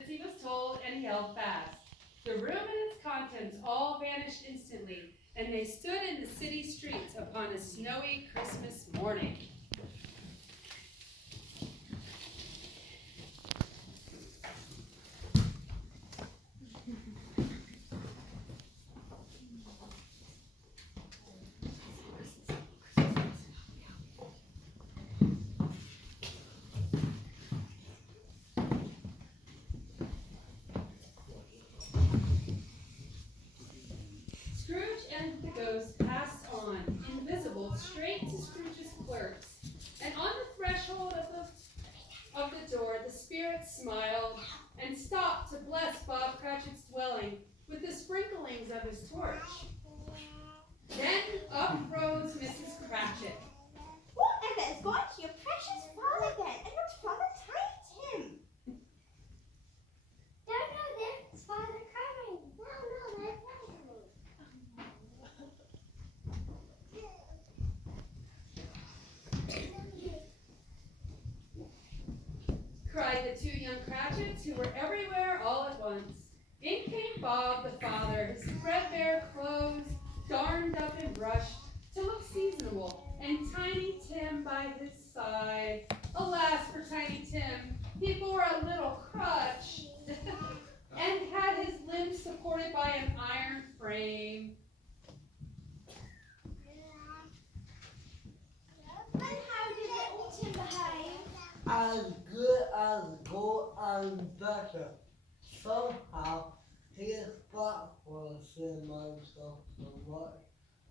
As he was told, and he held fast. The room and its contents all vanished instantly, and they stood in the city streets upon a snowy Christmas morning. Scrooge and the ghost passed on, invisible, straight to Scrooge's clerks. And on the threshold of the door, the spirit smiled and stopped to bless Bob Cratchit's dwelling with the sprinklings of his torch. Then up rose Mrs. Cratchit. Whatever has got to your precious father then, and not Father Tiny Tim? Don't know this, Father coming. No, they're coming. Cried the two young Cratchits, who were everywhere all at once. In came Bob the father, his threadbare clothes darned up and brushed to look seasonable, and Tiny Tim by his side. Alas for Tiny Tim, he bore a little crutch and had his limbs supported by an iron frame. And how did little Tim behave? As good as gold and better. Somehow his thought was in myself so much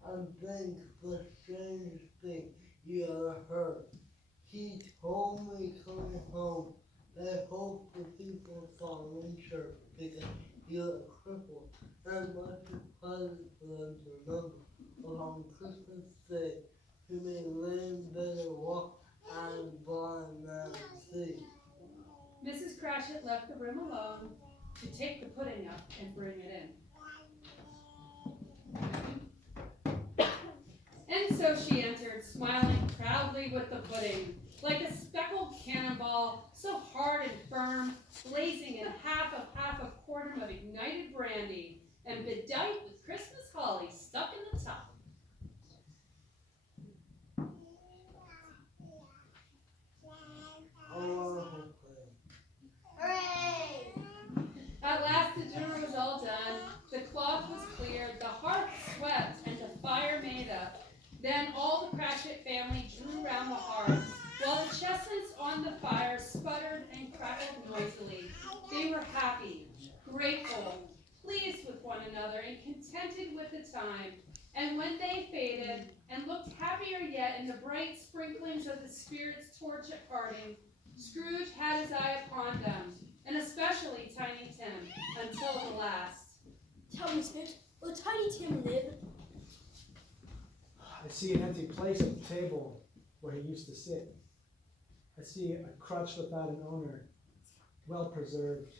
and think the strangest thing you ever heard. He told me coming home that hope the people saw Richard because he was crippled and much pleasant for them to remember. But on Christmas Day, he made lame better walk and blind man see. Mrs. Cratchit left the room alone to take the pudding up and bring it in. And so she entered, smiling proudly with the pudding, like a speckled cannonball, so hard and firm, blazing in half a quartern of ignited brandy, and bedight with Christmas holly stuck in the top. Hooray! At last the dinner was all done, the cloth was cleared, the hearth swept, and the fire made up. Then all the Cratchit family drew round the hearth, while the chestnuts on the fire sputtered and crackled noisily. They were happy, grateful, pleased with one another, and contented with the time. And when they faded, and looked happier yet in the bright sprinklings of the spirit's torch at parting, Scrooge had his eye upon them, and especially Tiny Tim, until the last. Tell me, Spirit, will Tiny Tim live? I see an empty place at the table where he used to sit. I see a crutch without an owner, well preserved.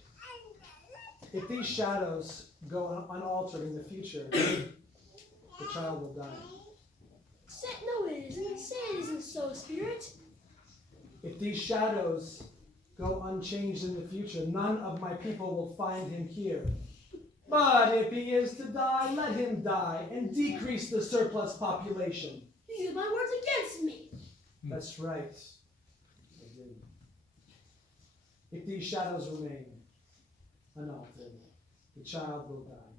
If these shadows go unaltered in the future, the child will die. No, it isn't. Say it isn't so, Spirit. If these shadows go unchanged in the future, none of my people will find him here. But if he is to die, let him die and decrease the surplus population. You use my words against me. That's right. I did. If these shadows remain unaltered, the child will die.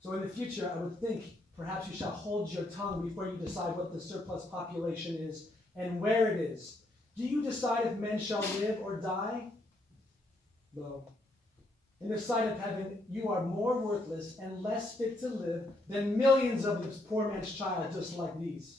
So in the future, I would think perhaps you shall hold your tongue before you decide what the surplus population is and where it is. Do you decide if men shall live or die? Lo, in the sight of heaven, you are more worthless and less fit to live than millions of this poor man's child just like these.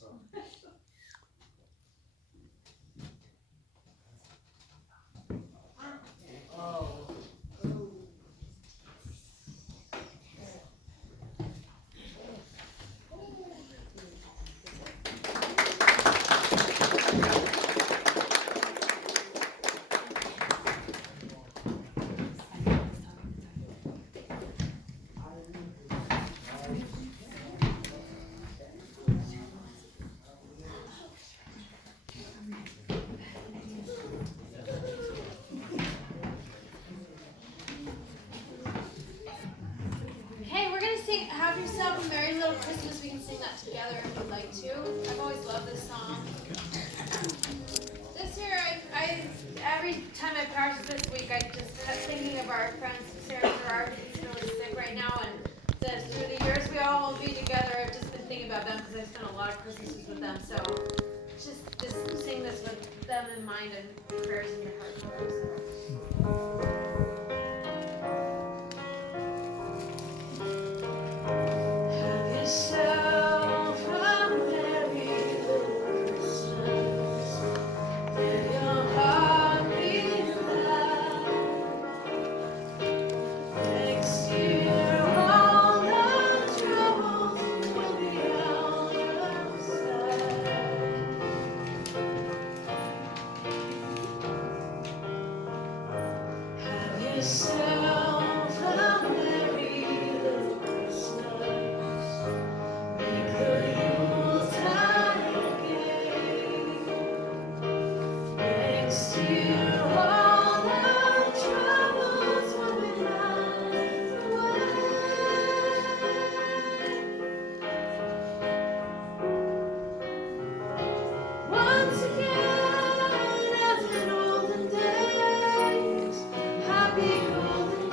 Christmas, we can sing that together if you'd like to. I've always loved this song. This year, I every time I practiced this week, I just kept thinking of our friend Sarah Gerard, who's really sick right now, and that through the years we all will be together. I've just been thinking about them because I've spent a lot of Christmases with them. So just sing this with them in mind and prayers in your heart for them. So. Have yourself a merry little Christmas. Let your heart be glad. Next year, all the troubles will be out of sight. Have yourself a merry little Christmas. Make the Yuletide gay. Next year, all the troubles will be out the way. Once again, as in olden days, happy golden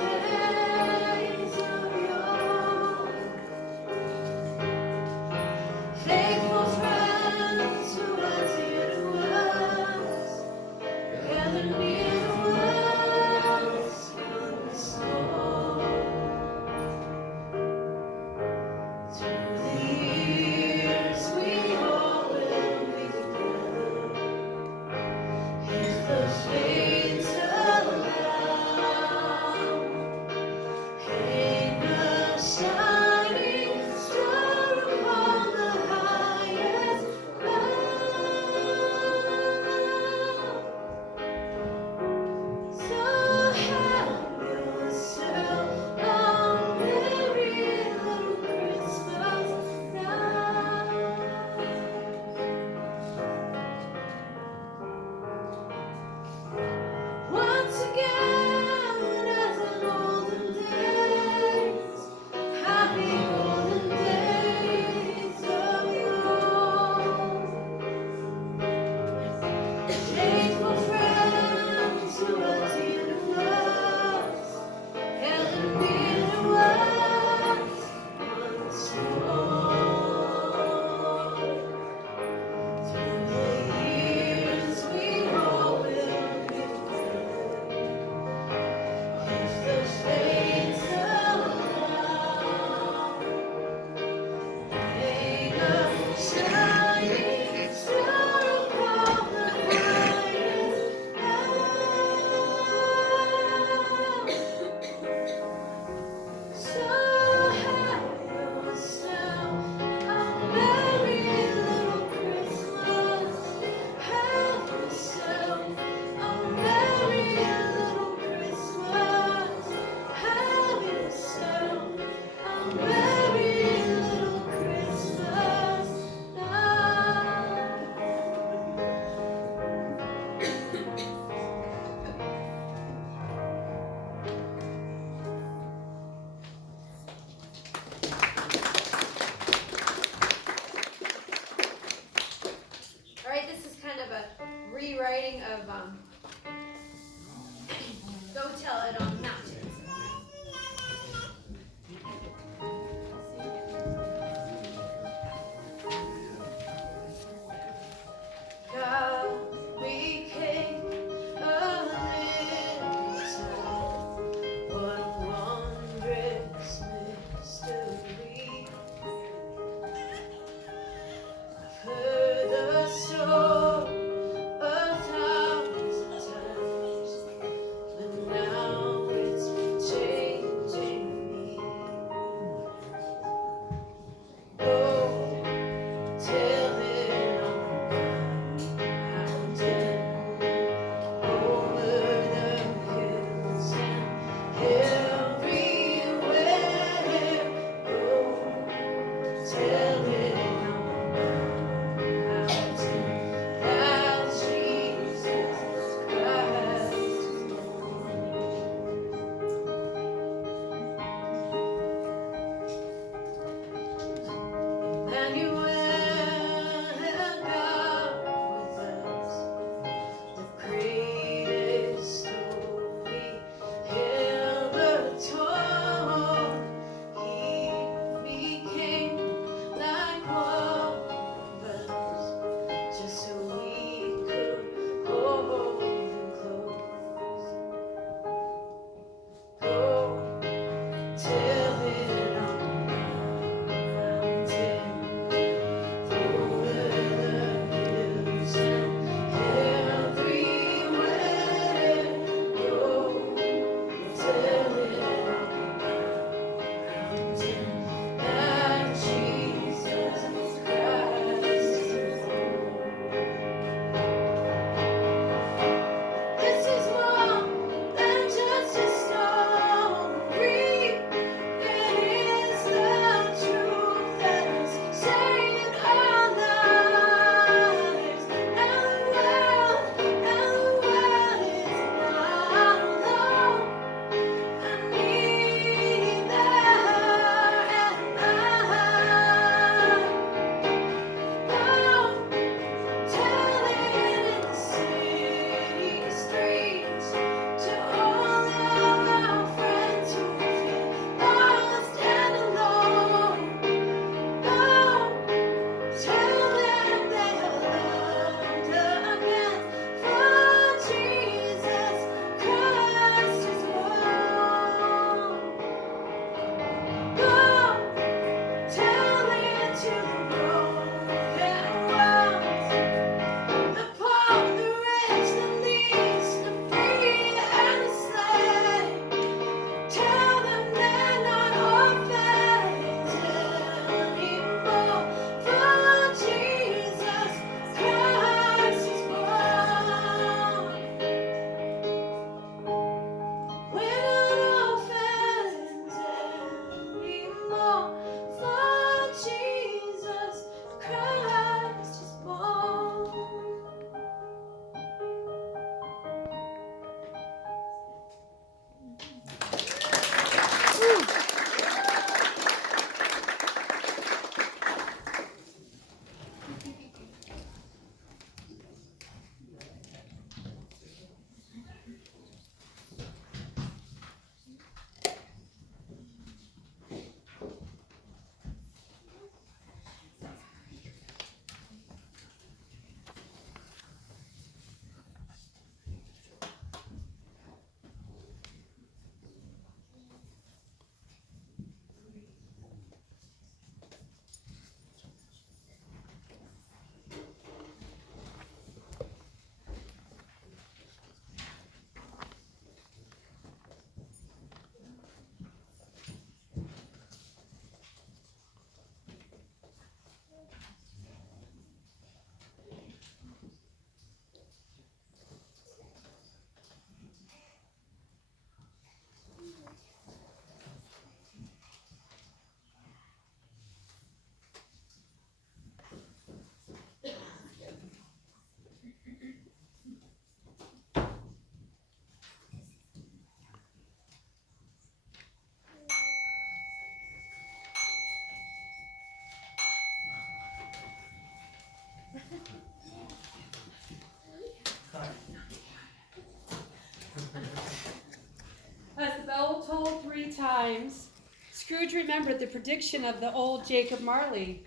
times, Scrooge remembered the prediction of the old Jacob Marley,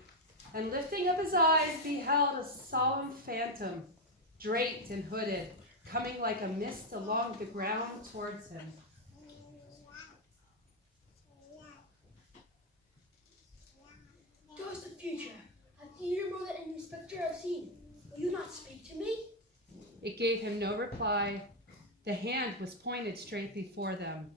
and lifting up his eyes, beheld a solemn phantom, draped and hooded, coming like a mist along the ground towards him. Ghost of future, have you more than any spectre I've seen? Will you not speak to me? It gave him no reply. The hand was pointed straight before them.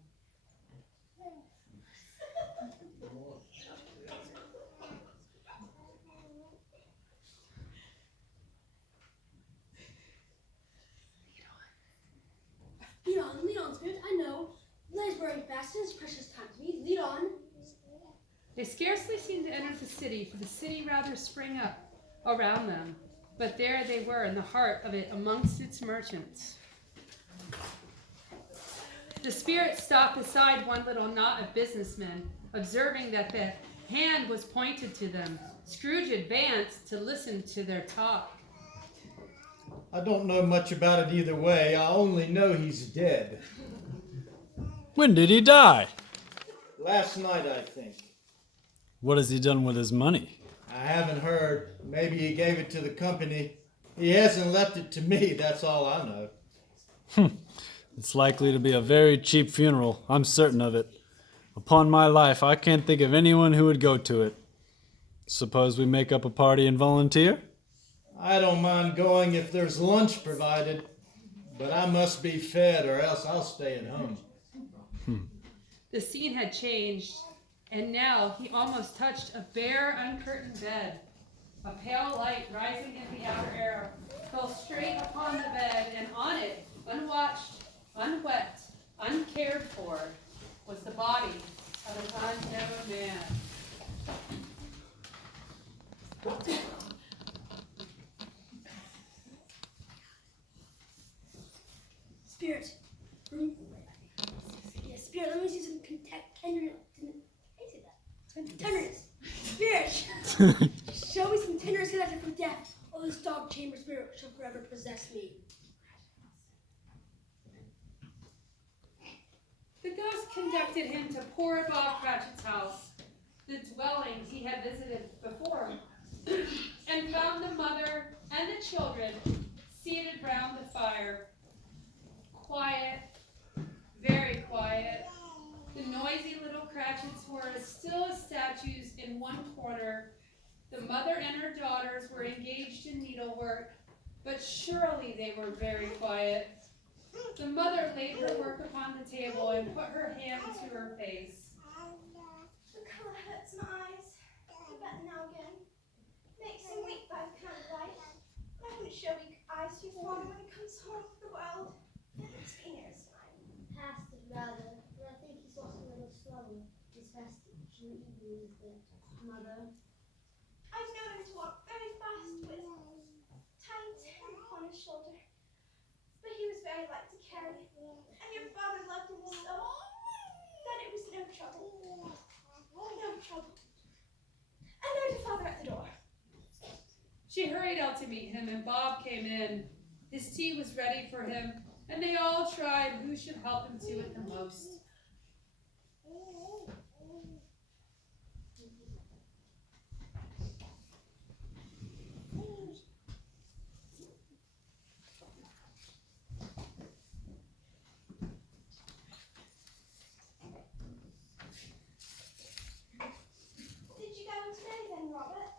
Lead on, Spirit, I know. Light is burning fast and it's precious time to me. Lead on. They scarcely seemed to enter the city, for the city rather sprang up around them. But there they were in the heart of it, amongst its merchants. The Spirit stopped beside one little knot of businessmen, observing that the hand was pointed to them. Scrooge advanced to listen to their talk. I don't know much about it either way. I only know he's dead. When did he die? Last night, I think. What has he done with his money? I haven't heard. Maybe he gave it to the company. He hasn't left it to me, that's all I know. It's likely to be a very cheap funeral, I'm certain of it. Upon my life, I can't think of anyone who would go to it. Suppose we make up a party and volunteer? I don't mind going if there's lunch provided, but I must be fed or else I'll stay at home. The scene had changed, and now he almost touched a bare, uncurtained bed. A pale light rising in the outer air fell straight upon the bed, and on it, unwatched, unwept, uncared for, was the body of an unknown man. Spirit. Yeah, Spirit, let me see some tenderness. Tenderness. Spirit. Show me some tenderness connected from death. Oh, this dog chamber spirit shall forever possess me. The ghost conducted him to poor Bob Cratchit's house, the dwelling he had visited before, and found the mother and the children seated round the fire. Quiet, very quiet. The noisy little Cratchits were as still as statues in one corner. The mother and her daughters were engaged in needlework, but surely they were very quiet. The mother laid her work upon the table and put her hand to her face. The colour hurts my eyes. You're better now again. Makes him weak by the candlelight. I wouldn't show weak eyes to your father when he comes home to the world. It's been years time. Fasted rather, but I think he's also a little slow. He's fasted through evening with the mother. I've known him to walk very fast with tight upon his shoulder. But he was very light to carry. And your father loved him so that it was no trouble. No trouble. And there's your father at the door. She hurried out to meet him, and Bob came in. His tea was ready for him, and they all tried who should help him to it the most. Did you go today then, Robert?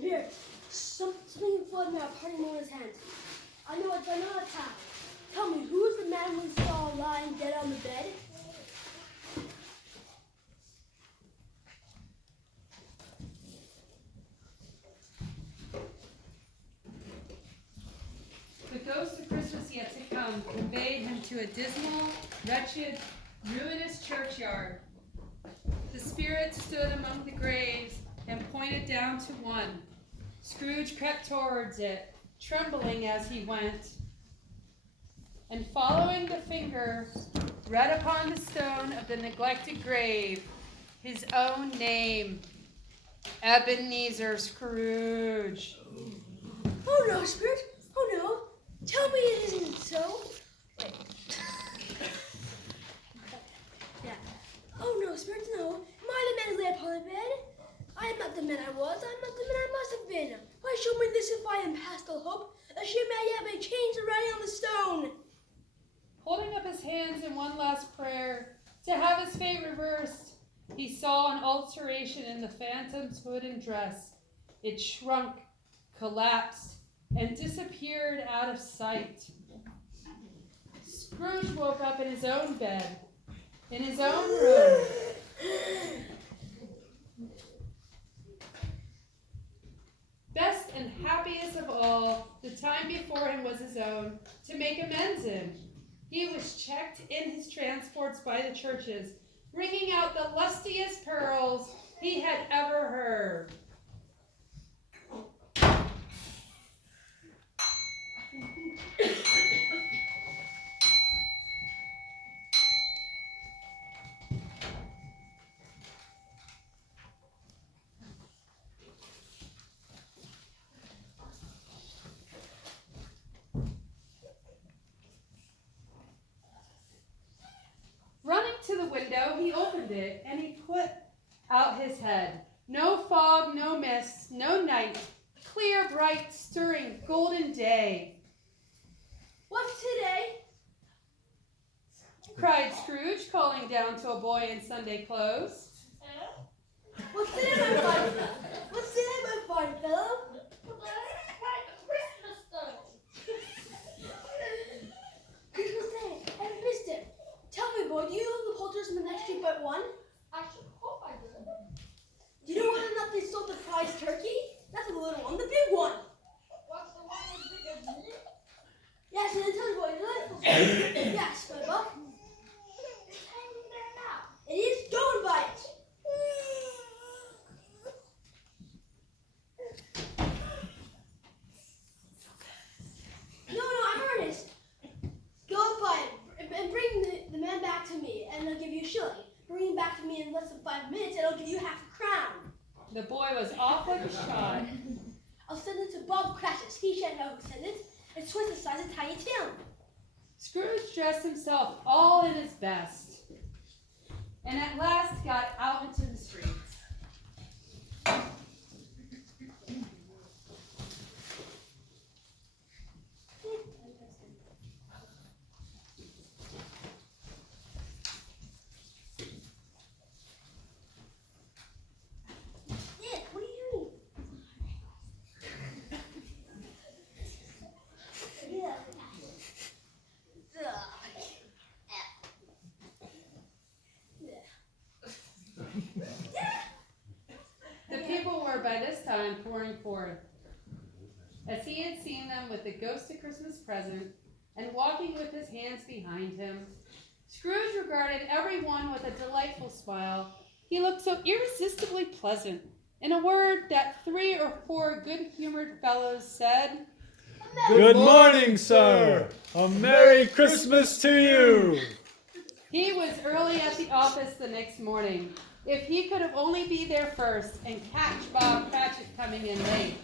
Spirit, something flooded now, parting Mona's hand. I know it's how. Tell me, who is the man we saw lying dead on the bed? The ghost of Christmas yet to come conveyed him to a dismal, wretched, ruinous churchyard, The spirit stood among the graves and pointed down to one. Scrooge crept towards it, trembling as he went, and following the finger, read upon the stone of the neglected grave his own name, Ebenezer Scrooge. Oh no, Scrooge! Oh no! Tell me it isn't so. Wait. Yeah. Oh no, Scrooge, no. Am I the man who lay upon the bed? I am not the man I was. I am not the man I must have been. Why show me this if I am past all hope? That she may yet may change the writing on the stone. Holding up his hands in one last prayer to have his fate reversed, he saw an alteration in the phantom's hood and dress. It shrunk, collapsed, and disappeared out of sight. Scrooge woke up in his own bed, in his own room. Best and happiest of all, the time before him was his own, to make amends in. He was checked in his transports by the churches, ringing out the lustiest pearls he had ever heard. Running to the window, he opened it, and he put out his head. No fog, no mist, no night. Clear, bright, stirring, golden day. What's today? Cried Scrooge, calling down to a boy in Sunday clothes. What's today, my fine fellow? What's today, my fine fellow? Christmas Day. I missed it. Tell me, boy, do you know the Poulters in the next street but one? I should hope I do. Do you know whether or not they sold the prize turkey? That's the little one, the big one. What's the one as big as me? Yes, and then tell me, boy, yes, my buck. It's hanging there now. It is. Go and buy it. No, I'm earnest. Go and buy it and bring the man back to me, and I'll give you a shilling. Bring him back to me in less than 5 minutes, and I'll give you half a crown. The boy was off like a shot. I'll send it to Bob Cratchit. He shan't know who sent it. It's twice the size of Tiny Tim. Scrooge dressed himself all in his best, and at last got out into the streets. Dick, what are you doing? Yeah. The people were by this time pouring forth, as he had seen them with the ghost of Christmas present and walking with his hands behind him. Scrooge regarded every one with a delightful smile. He looked so irresistibly pleasant. In a word, that 3 or 4 good-humored fellows said, Good morning, sir. A Merry Christmas to you. he was early at the office the next morning. If he could have only be there first and catch Bob Cratchit coming in late.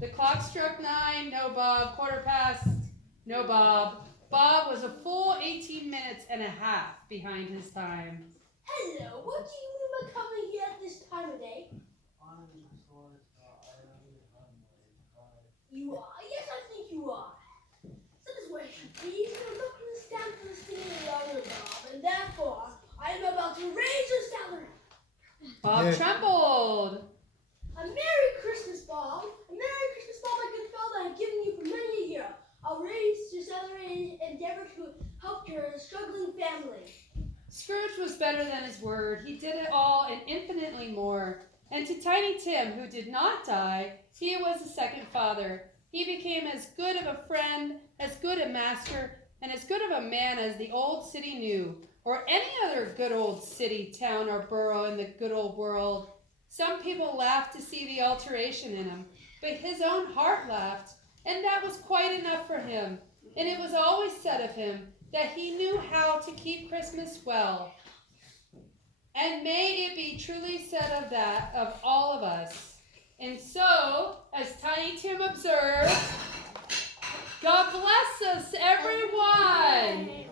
The clock struck 9, no Bob. 1/4 no Bob. Bob was a full 18 minutes and a half behind his time. Hello, what do you mean by coming here at this time of day? You are? Yes, I think you are. That is where it should be. You're looking to stand for the singing longer, Bob, and therefore I am about to raise your salary. Bob Yeah. trembled. A Merry Christmas, Bob. A Merry Christmas, Bob, my good fellow, that I've given you for many a year. I'll raise your salary and endeavor to help your struggling family. Scrooge was better than his word. He did it all and infinitely more. And to Tiny Tim, who did not die, he was a second father. He became as good of a friend, as good a master, and as good of a man as the old city knew, or any other good old city, town, or borough in the good old world. Some people laughed to see the alteration in him, but his own heart laughed, and that was quite enough for him. And it was always said of him that he knew how to keep Christmas well. And may it be truly said of that, of all of us. And so, as Tiny Tim observed, God bless us, everyone.